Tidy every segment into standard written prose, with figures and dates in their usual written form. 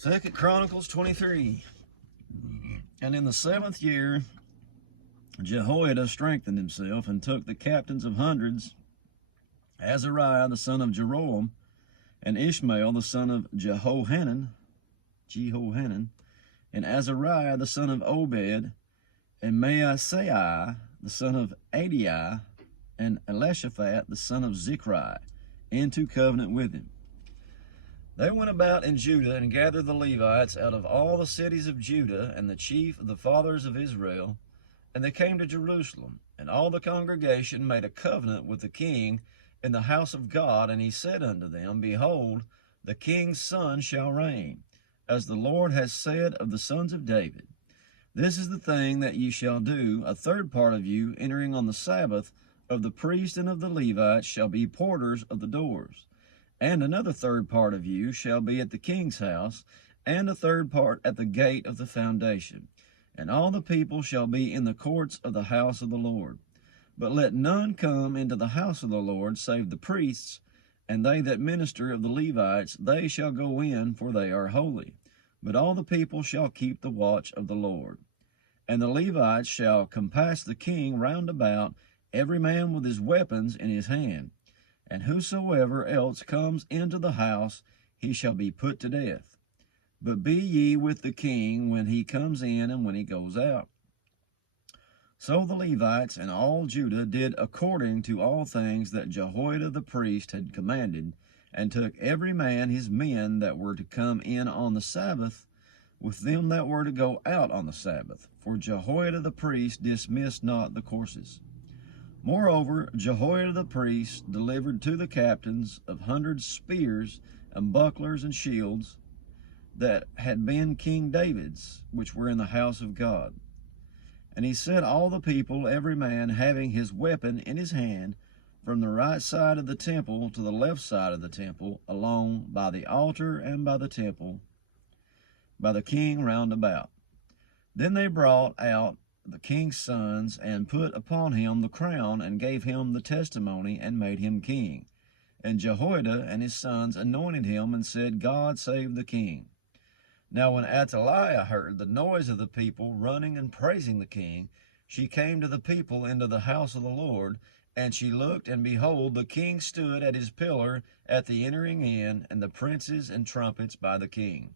2 Chronicles 23. And in the 7th year, Jehoiada strengthened himself and took the captains of hundreds, Azariah the son of Jeroam, and Ishmael the son of Jehohanan, and Azariah the son of Obed, and Maaseiah the son of Adiah, and Elishaphat the son of Zichri, into covenant with him. They went about in Judah and gathered the Levites out of all the cities of Judah and the chief of the fathers of Israel, and they came to Jerusalem. And all the congregation made a covenant with the king in the house of God, and he said unto them, Behold, the king's son shall reign, as the Lord has said of the sons of David. This is the thing that ye shall do: a third part of you, entering on the Sabbath, of the priest and of the Levites, shall be porters of the doors. And another third part of you shall be at the king's house, and a third part at the gate of the foundation. And all the people shall be in the courts of the house of the Lord. But let none come into the house of the Lord save the priests, and they that minister of the Levites, they shall go in, for they are holy. But all the people shall keep the watch of the Lord. And the Levites shall compass the king round about, every man with his weapons in his hand. And whosoever else comes into the house, he shall be put to death. But be ye with the king when he comes in and when he goes out. So the Levites and all Judah did according to all things that Jehoiada the priest had commanded, and took every man his men that were to come in on the Sabbath, with them that were to go out on the Sabbath. For Jehoiada the priest dismissed not the courses. Moreover, Jehoiada the priest delivered to the captains of hundreds spears and bucklers and shields that had been King David's, which were in the house of God. And he set all the people, every man having his weapon in his hand, from the right side of the temple to the left side of the temple, along by the altar and by the temple, by the king round about. Then they brought out the king's sons, and put upon him the crown, and gave him the testimony, and made him king. And Jehoiada and his sons anointed him, and said, God save the king. Now when Athaliah heard the noise of the people running and praising the king, she came to the people into the house of the Lord, and she looked, and behold, the king stood at his pillar at the entering in, and the princes and trumpets by the king.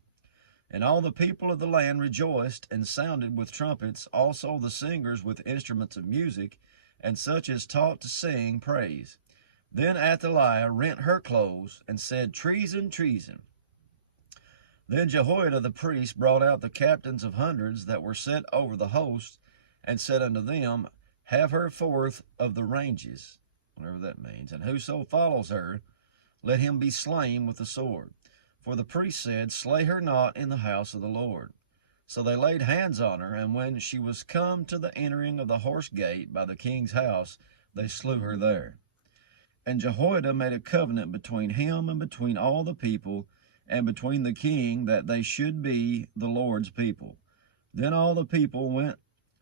And all the people of the land rejoiced, and sounded with trumpets, also the singers with instruments of music, and such as taught to sing praise. Then Athaliah rent her clothes, and said, Treason, treason. Then Jehoiada the priest brought out the captains of hundreds that were set over the host, and said unto them, Have her forth of the ranges, whatever that means, and whoso follows her, let him be slain with the sword. For the priest said, Slay her not in the house of the Lord. So they laid hands on her, and when she was come to the entering of the horse gate by the king's house, they slew her there. And Jehoiada made a covenant between him and between all the people, and between the king, that they should be the Lord's people. Then all the people went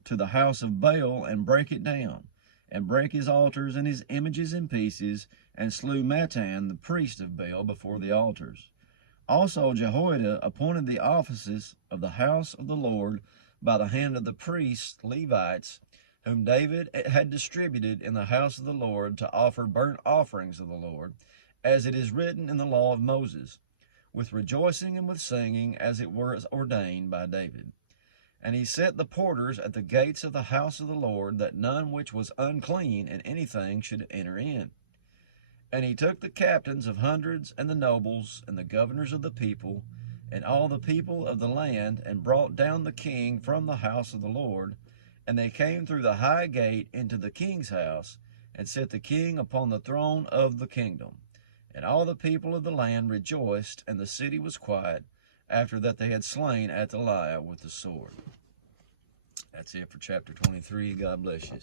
to the house of Baal, and brake it down, and brake his altars and his images in pieces, and slew Mattan the priest of Baal before the altars. Also Jehoiada appointed the offices of the house of the Lord by the hand of the priests, Levites, whom David had distributed in the house of the Lord to offer burnt offerings of the Lord, as it is written in the law of Moses, with rejoicing and with singing, as it were ordained by David. And he set the porters at the gates of the house of the Lord, that none which was unclean in anything should enter in. And he took the captains of hundreds, and the nobles, and the governors of the people, and all the people of the land, and brought down the king from the house of the Lord. And they came through the high gate into the king's house, and set the king upon the throne of the kingdom. And all the people of the land rejoiced, and the city was quiet, after that they had slain Athaliah with the sword. That's it for chapter 23. God bless you.